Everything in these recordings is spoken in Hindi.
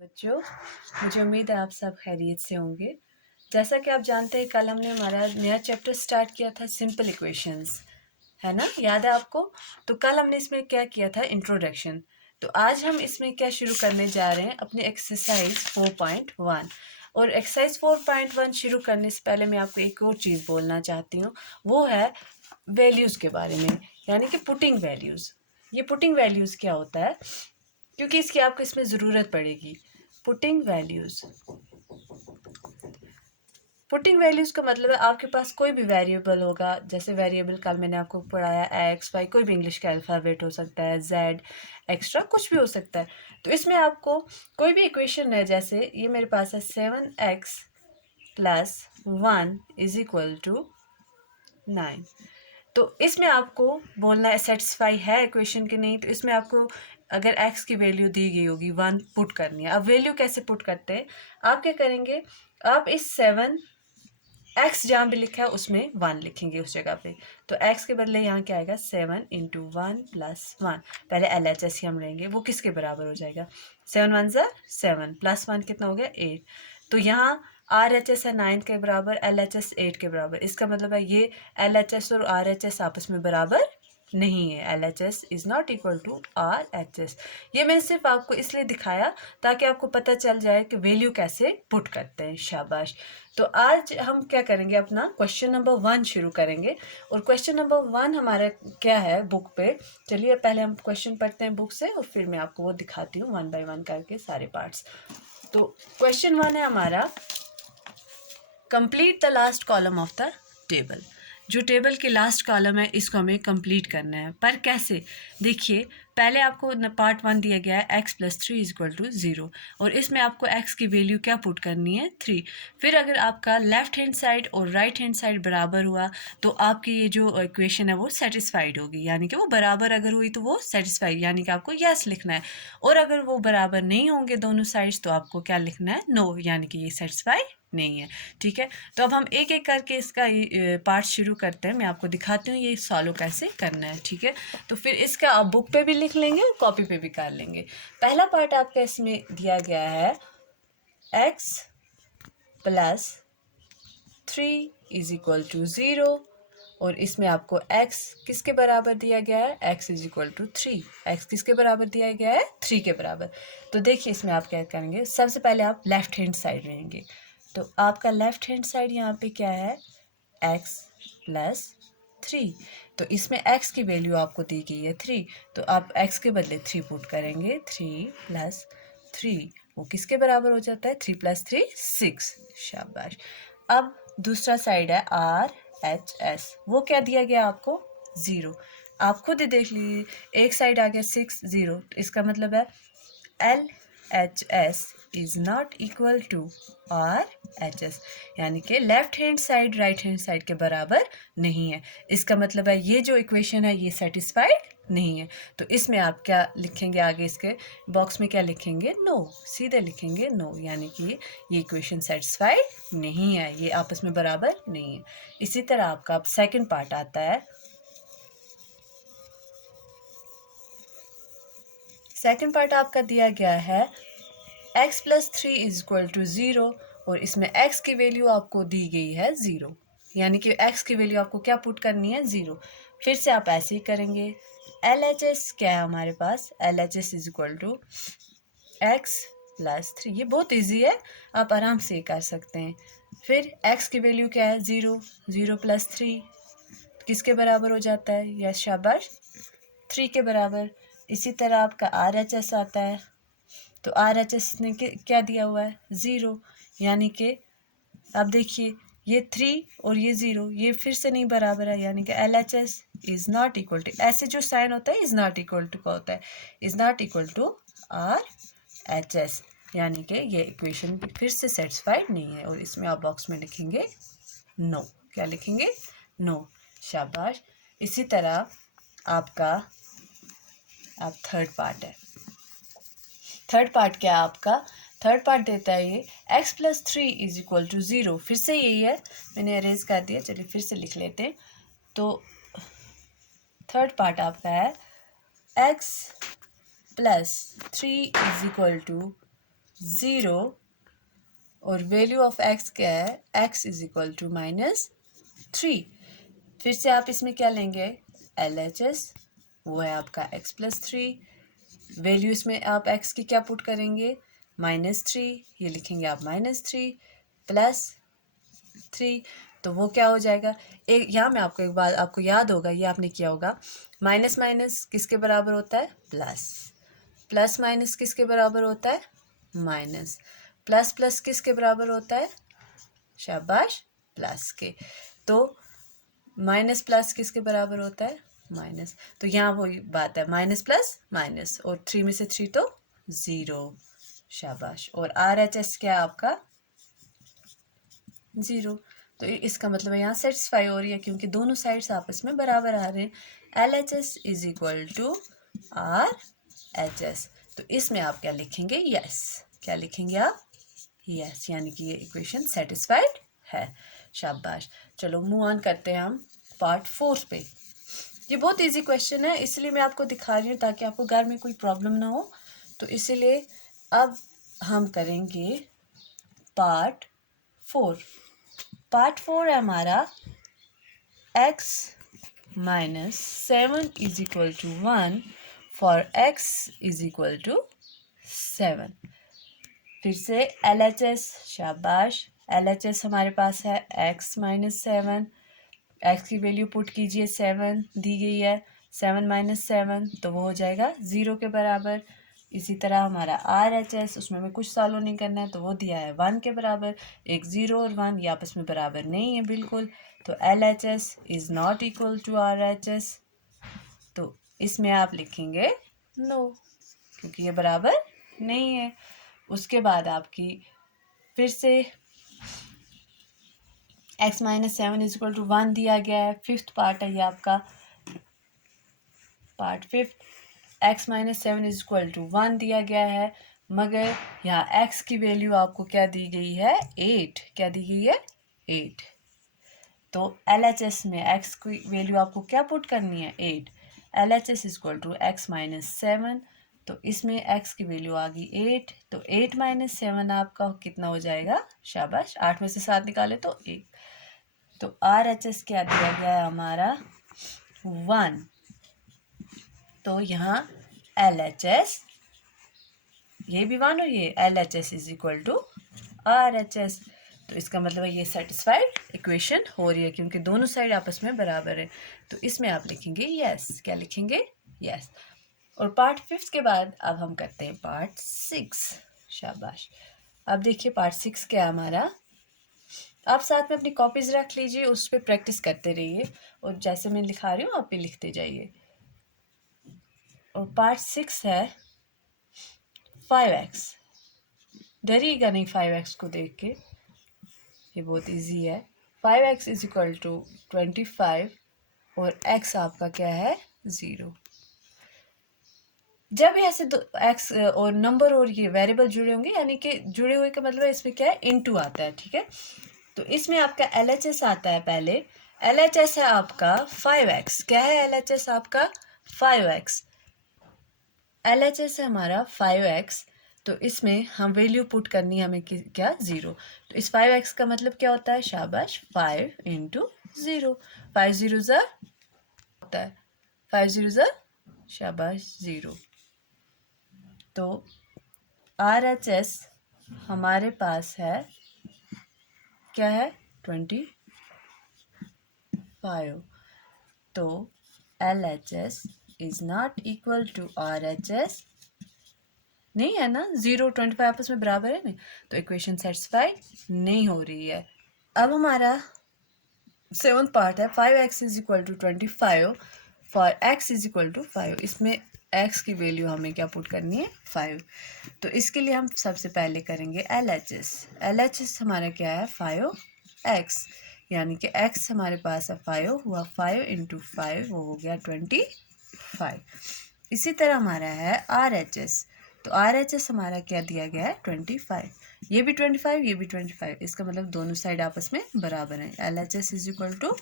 बच्चों, मुझे उम्मीद है आप सब खैरियत से होंगे। जैसा कि आप जानते हैं, कल हमने हमारा नया चैप्टर स्टार्ट किया था, सिंपल इक्वेशंस, है ना? याद है आपको? तो कल हमने इसमें क्या किया था, इंट्रोडक्शन। तो आज हम इसमें क्या शुरू करने जा रहे हैं, अपनी एक्सरसाइज 4.1। और एक्सरसाइज 4.1 शुरू करने से पहले मैं आपको एक और चीज़ बोलना चाहती हूँ, वो है वैल्यूज़ के बारे में, यानी कि पुटिंग वैल्यूज़। ये पुटिंग वैल्यूज़ क्या होता है, क्योंकि इसकी आपको इसमें ज़रूरत पड़ेगी। पुटिंग वैल्यूज़, पुटिंग वैल्यूज़ का मतलब है आपके पास कोई भी वेरिएबल होगा। जैसे वेरिएबल कल मैंने आपको पढ़ाया, एक्स वाई, कोई भी इंग्लिश का अल्फ़ाबेट हो सकता है, जेड एक्स्ट्रा कुछ भी हो सकता है। तो इसमें आपको कोई भी इक्वेशन है, जैसे ये मेरे पास है 7x plus 1 is equal to 9। तो इसमें आपको बोलना है सेटिस्फाई है इक्वेशन की नहीं। तो इसमें आपको अगर x की वैल्यू दी गई होगी 1 पुट करनी है। अब वैल्यू कैसे पुट करते हैं, आप क्या करेंगे, आप इस 7 x जहाँ भी लिखा है उसमें 1 लिखेंगे उस जगह पे। तो x के बदले यहाँ क्या आएगा, 7 इंटू 1 प्लस 1। पहले LHS ही हम लेंगे, वो किसके बराबर हो जाएगा, 7 1 ज़ा 7 प्लस 1 कितना हो गया 8। तो यहाँ RHS है 9 के बराबर, LHS 8 के बराबर। इसका मतलब है ये LHS और RHS आपस में बराबर नहीं है। LHS is not equal to RHS। ये मैंने सिर्फ आपको इसलिए दिखाया ताकि आपको पता चल जाए कि वैल्यू कैसे पुट करते हैं। शाबाश। तो आज हम क्या करेंगे, अपना क्वेश्चन नंबर 1 शुरू करेंगे। और क्वेश्चन नंबर 1 हमारा क्या है बुक पे। चलिए पहले हम क्वेश्चन पढ़ते हैं बुक से, और फिर मैं आपको वो दिखाती हूँ 1 बाय 1 करके सारे पार्ट्स। तो क्वेश्चन 1 है हमारा, complete the last column of the table. जो टेबल के लास्ट कॉलम है इसको हमें कंप्लीट करना है, पर कैसे, देखिए पहले आपको पार्ट 1 दिया गया है x plus 3 is equal to 0, और इसमें आपको x की वैल्यू क्या पुट करनी है, 3। फिर अगर आपका लेफ्ट हैंड साइड और राइट हैंड साइड बराबर हुआ तो आपकी ये जो इक्वेशन है वो सेटिस्फाइड होगी, यानी कि वो बराबर अगर हुई तो वो सेटिस्फाइड, यानी कि आपको यस लिखना है। और अगर वो बराबर नहीं होंगे दोनों साइड्स तो आपको क्या लिखना है, नो, यानी कि ये सेटिस्फाइड नहीं है। ठीक है, तो अब हम एक एक करके इसका पार्ट शुरू करते हैं। मैं आपको दिखाती हूँ ये सॉल्व कैसे करना है। ठीक है, तो फिर इसका आप बुक पे भी लिख लेंगे और कॉपी पे भी कर लेंगे। पहला पार्ट आपका इसमें दिया गया है x plus 3 is equal to 0, और इसमें आपको x किसके बराबर दिया गया है, x is equal to 3। x किसके बराबर दिया गया है, 3 के बराबर। तो देखिए इसमें आप क्या करेंगे, सबसे पहले आप लेफ्ट हैंड साइड रहेंगे। तो आपका लेफ्ट हैंड साइड यहाँ पे क्या है, x प्लस 3। तो इसमें x की वैल्यू आपको दी गई है 3, तो आप x के बदले 3 पुट करेंगे, 3 प्लस 3 वो किसके बराबर हो जाता है, 3 प्लस 3 6। शाबाश। अब दूसरा साइड है RHS, वो क्या दिया गया आपको, 0। आप खुद ही देख लीजिए, एक साइड आ गया 6 0, तो इसका मतलब है LHS is not equal to RHS, यानी कि left hand side right hand side के बराबर नहीं है। इसका मतलब है ये जो इक्वेशन है ये सेटिस्फाइड नहीं है। तो इसमें आप क्या लिखेंगे, आगे इसके बॉक्स में क्या लिखेंगे, नो, सीधे लिखेंगे नो, यानी कि ये इक्वेशन सेटिस्फाइड नहीं है, ये आपस में बराबर नहीं है। इसी तरह आपका सेकंड पार्ट आता है। सेकंड पार्ट आपका दिया गया है x plus 3 is equal to 0, और इसमें x की वैल्यू आपको दी गई है 0, यानी कि x की वैल्यू आपको क्या पुट करनी है, 0। फिर से आप ऐसे ही करेंगे। LHS क्या है हमारे पास, LHS is equal to x plus 3। ये बहुत इजी है, आप आराम से कर सकते हैं। फिर x की वैल्यू क्या है, 0, 0 प्लस 3 किसके बराबर हो जाता है, यस शाबाश, 3 के बराबर। इसी तरह आपका RHS आता है, तो RHS ने क्या दिया हुआ है, 0, यानी कि आप देखिए ये 3 और ये 0 ये फिर से नहीं बराबर है, यानी कि LHS is not equal to, ऐसे जो साइन होता है इज नॉट इक्वल टू का होता है, is not equal to RHS, यानी कि ये इक्वेशन फिर से सेटिस्फाइड नहीं है। और इसमें आप बॉक्स में लिखेंगे नो, क्या लिखेंगे, नो। शाबाश। इसी तरह आपका अब थर्ड पार्ट है। थर्ड पार्ट क्या है आपका, थर्ड पार्ट देता है ये x plus 3 is equal to 0, फिर से यही है, मैंने अरेज कर दिया, चलिए फिर से लिख लेते हैं। तो थर्ड पार्ट आपका है x plus 3 is equal to 0 और वैल्यू ऑफ x क्या है, x इज इक्वल टू -3। फिर से आप इसमें क्या लेंगे, LHS, वो है आपका x+3। वैल्यू इसमें आप x की क्या पुट करेंगे, -3, ये लिखेंगे आप -3 +3, तो वो क्या हो जाएगा। एक यहाँ मैं आपको एक बात आपको याद होगा, ये आपने किया होगा, माइनस माइनस किसके बराबर होता है, प्लस, प्लस माइनस किसके बराबर होता है, माइनस, प्लस प्लस किसके बराबर होता है, शाबाश, प्लस के। तो माइनस प्लस किसके बराबर होता है, माइनस। तो यहाँ वही बात है, माइनस प्लस माइनस, और 3 में से 3 तो 0, शाबाश। और RHS क्या है आपका, 0। तो इसका मतलब है यहाँ सेटिस्फाई हो रही है, क्योंकि दोनों साइड्स आपस में बराबर आ रहे हैं। LHS is equal to RHS। तो इसमें आप क्या लिखेंगे, यस, क्या लिखेंगे आप, यस, यानी कि ये इक्वेशन सेटिस्फाइड है, शाबाश। चलो मूव ऑन करते हैं हम पार्ट 4 पे। ये बहुत इजी क्वेश्चन है, इसलिए मैं आपको दिखा रही हूँ ताकि आपको घर में कोई प्रॉब्लम ना हो। तो इसीलिए अब हम करेंगे पार्ट 4। पार्ट 4 है हमारा x -7 is equal to 1 for x is equal to 7। फिर से LHS, शाबाश, LHS हमारे पास है x -7, x की वैल्यू पुट कीजिए, 7 दी गई है, 7 - 7 तो वो हो जाएगा 0 के बराबर। इसी तरह हमारा RHS, उसमें हमें कुछ सॉल्व नहीं करना है, तो वो दिया है 1 के बराबर। एक 0 और 1 ये आपस में बराबर नहीं है बिल्कुल, तो LHS is not equal to RHS। तो इसमें आप लिखेंगे नो, क्योंकि ये बराबर नहीं है। उसके बाद आपकी फिर से x -7 इज इक्वल टू 1 दिया गया है। 5th पार्ट है ये आपका, part 5। x -7 is equal to 1 दिया गया है, मगर यहाँ x की वैल्यू आपको क्या दी गई है, 8। क्या दी गई है, 8। तो LHS में x की वैल्यू आपको क्या पुट करनी है, 8। LHS is equal to x -7, तो इसमें x की वैल्यू आ गई 8, तो 8 - 7 आपका कितना हो जाएगा, शाबाश, 8 में से 7 निकाले तो 1। तो RHS क्या दिया गया है हमारा, 1। तो यहाँ LHS, ये भी 1 और ये LHS is equal to RHS। तो इसका मतलब है ये सेटिस्फाइड इक्वेशन हो रही है, क्योंकि दोनों साइड आपस में बराबर है। तो इसमें आप लिखेंगे यस, क्या लिखेंगे, यस। और पार्ट 5 के बाद अब हम करते हैं पार्ट 6, शाबाश। अब देखिए पार्ट 6 क्या है हमारा। आप साथ में अपनी कॉपीज रख लीजिए, उस पर प्रैक्टिस करते रहिए, और जैसे मैं लिखा रही हूँ आप भी लिखते जाइए। और पार्ट 6 है 5x। डरिएगा नहीं 5x को देख के, ये बहुत इजी है। 5x इज इक्वल टू 25 और x आपका क्या है, 0। जब ऐसे दो x और नंबर और ये वेरिएबल जुड़े होंगे, यानी कि जुड़े हुए का मतलब इसमें क्या है, इनटू आता है, ठीक है। तो इसमें आपका LHS आता है पहले। LHS है आपका 5x। क्या है LHS आपका, 5x। LHS है हमारा 5x। तो इसमें हम वैल्यू पुट करनी है हमें क्या, 0। तो इस 5x का मतलब क्या होता है, शाबाश, 5 × 0। 5 0 होता है, 5 0 शाबाश, 0। तो RHS हमारे पास है क्या है, 25। तो LHS is not equal to RHS, नहीं है ना, 0 25 आपस में बराबर है नहीं, तो इक्वेशन सेटिस्फाइड नहीं हो रही है। अब हमारा 7th पार्ट है 5x is equal to 25 for x is equal to 5। इसमें x की वैल्यू हमें क्या पुट करनी है, 5। तो इसके लिए हम सबसे पहले करेंगे LHS। LHS हमारा क्या है, 5x, यानी कि x हमारे पास है 5, हुआ 5 × 5, वो हो गया 25। इसी तरह हमारा है RHS। तो RHS हमारा क्या दिया गया है, 25। ये भी 25, ये भी 25, इसका मतलब दोनों साइड आपस में बराबर हैं। LHS is equal to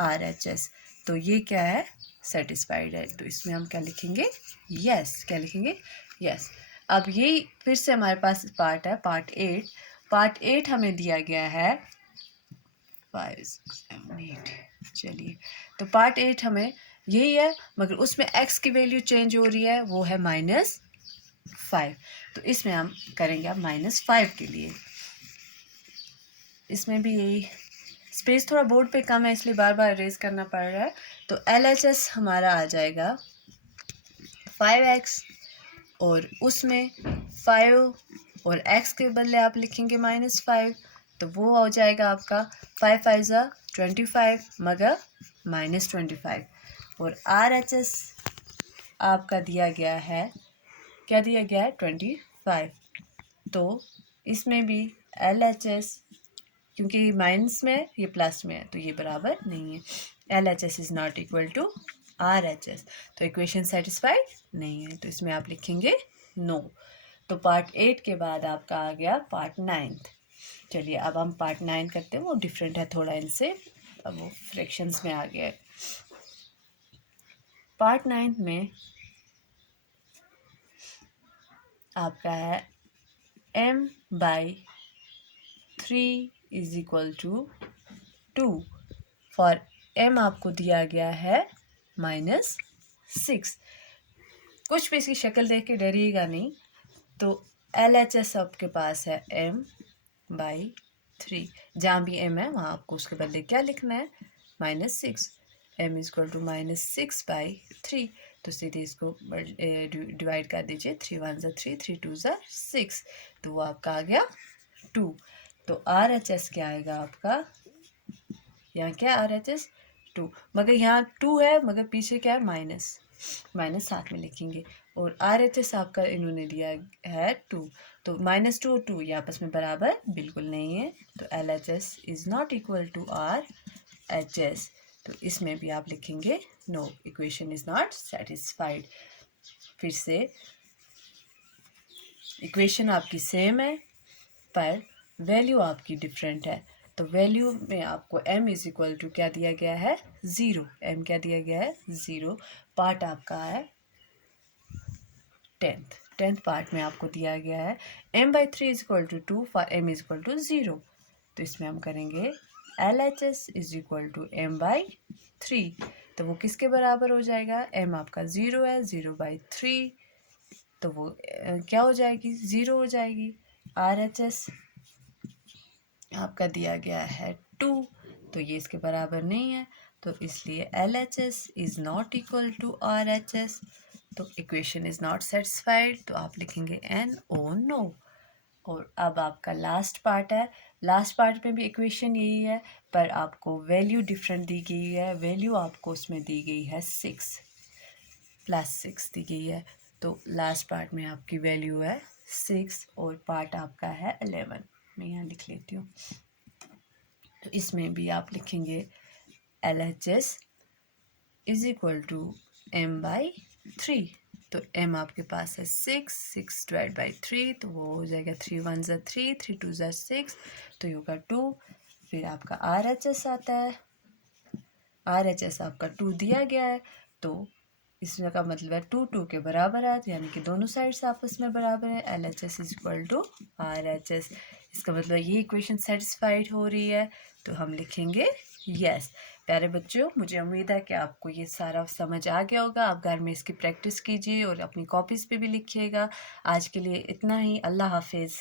RHS। तो ये क्या है, सेटिस्फाइड है। तो इसमें हम क्या लिखेंगे, यस, क्या लिखेंगे, यस। अब यही फिर से हमारे पास पार्ट है पार्ट 8। पार्ट 8 हमें दिया गया है 5 6 7 8। चलिए, तो पार्ट 8 हमें यही है, मगर उसमें x की वैल्यू चेंज हो रही है, वो है -5। तो इसमें हम करेंगे अब -5 के लिए। इसमें भी यही स्पेस थोड़ा बोर्ड पे कम है, इसलिए बार बार इरेज करना पड़ रहा है। तो LHS हमारा आ जाएगा 5x, और उसमें 5 और x के बदले आप लिखेंगे -5, तो वो हो जाएगा आपका 5 5 ज़ा 25 मगर -25। और RHS आपका दिया गया है, क्या दिया गया है 25। तो इसमें भी LHS, क्योंकि ये माइनस में है ये प्लस में है तो ये बराबर नहीं है। LHS is not equal to RHS, तो इक्वेशन सेटिस्फाइड नहीं है, तो इसमें आप लिखेंगे नो। तो पार्ट 8 के बाद आपका आ गया पार्ट 9। चलिए अब हम पार्ट 9 करते हैं, वो डिफरेंट है थोड़ा इनसे, अब वो फ्रैक्शंस में आ गया है। पार्ट 9 में आपका है m/3 is equal to 2। For m आपको दिया गया है -6। कुछ भी इसकी शक्ल देख के डरिएगा नहीं। तो LHS आपके पास है m/3, जहाँ भी m है वहाँ आपको उसके बदले क्या लिखना है -6। m is equal to -6/3। तो सीधे इसको डिवाइड कर दीजिए, 3 1 ज़ा 3, 3 2 ज़ा 6, तो वो आपका आ गया 2। तो RHS क्या आएगा आपका, यहाँ क्या RHS 2, मगर यहाँ 2 है मगर पीछे क्या है माइनस साथ में लिखेंगे। और RHS आपका इन्होंने दिया है 2, तो -2 और 2 ये आपस में बराबर बिल्कुल नहीं है, तो LHS is not equal to RHS। तो इसमें भी आप लिखेंगे no, equation is not satisfied. फिर से इक्वेशन आपकी सेम है पर वैल्यू आपकी डिफरेंट है। तो वैल्यू में आपको m इज़ इक्वल टू क्या दिया गया है 0, m क्या दिया गया है 0। पार्ट आपका है 10th पार्ट में आपको दिया गया है m/3 is equal to 2 for m is equal to 0। तो इसमें हम करेंगे LHS is equal to m/3, तो वो किसके बराबर हो जाएगा, m आपका 0 है, 0/3, तो वो क्या हो जाएगी 0 हो जाएगी। RHS आपका दिया गया है 2, तो ये इसके बराबर नहीं है, तो इसलिए LHS is not equal to RHS, तो इक्वेशन इज़ नॉट सेटिस्फाइड, तो आप लिखेंगे NO नो। और अब आपका लास्ट पार्ट है, लास्ट पार्ट में भी इक्वेशन यही है पर आपको वैल्यू डिफरेंट दी गई है। वैल्यू आपको उसमें दी गई है 6 +6 दी गई है, तो लास्ट पार्ट में आपकी वैल्यू है 6 और पार्ट आपका है 11। मैं यहाँ लिख लेती हूँ, तो इसमें भी आप लिखेंगे LHS is equal to m/3। तो m आपके पास है 6 डिवाइड बाई 3, तो वो हो जाएगा 3 1 ज़ा 3, 3 2 ज़ा 6, तो ये होगा 2। फिर आपका RHS आता है, RHS आपका 2 दिया गया है, तो इसमें का मतलब है 2 2 के बराबर है, यानी कि दोनों साइड्स आपस में बराबर है। LHS is equal to RHS, इसका मतलब ये इक्वेशन सेटिस्फाइड हो रही है, तो हम लिखेंगे यस। प्यारे बच्चों, मुझे उम्मीद है कि आपको ये सारा समझ आ गया होगा। आप घर में इसकी प्रैक्टिस कीजिए और अपनी कॉपीज़ पे भी लिखिएगा। आज के लिए इतना ही, अल्लाह हाफिज़।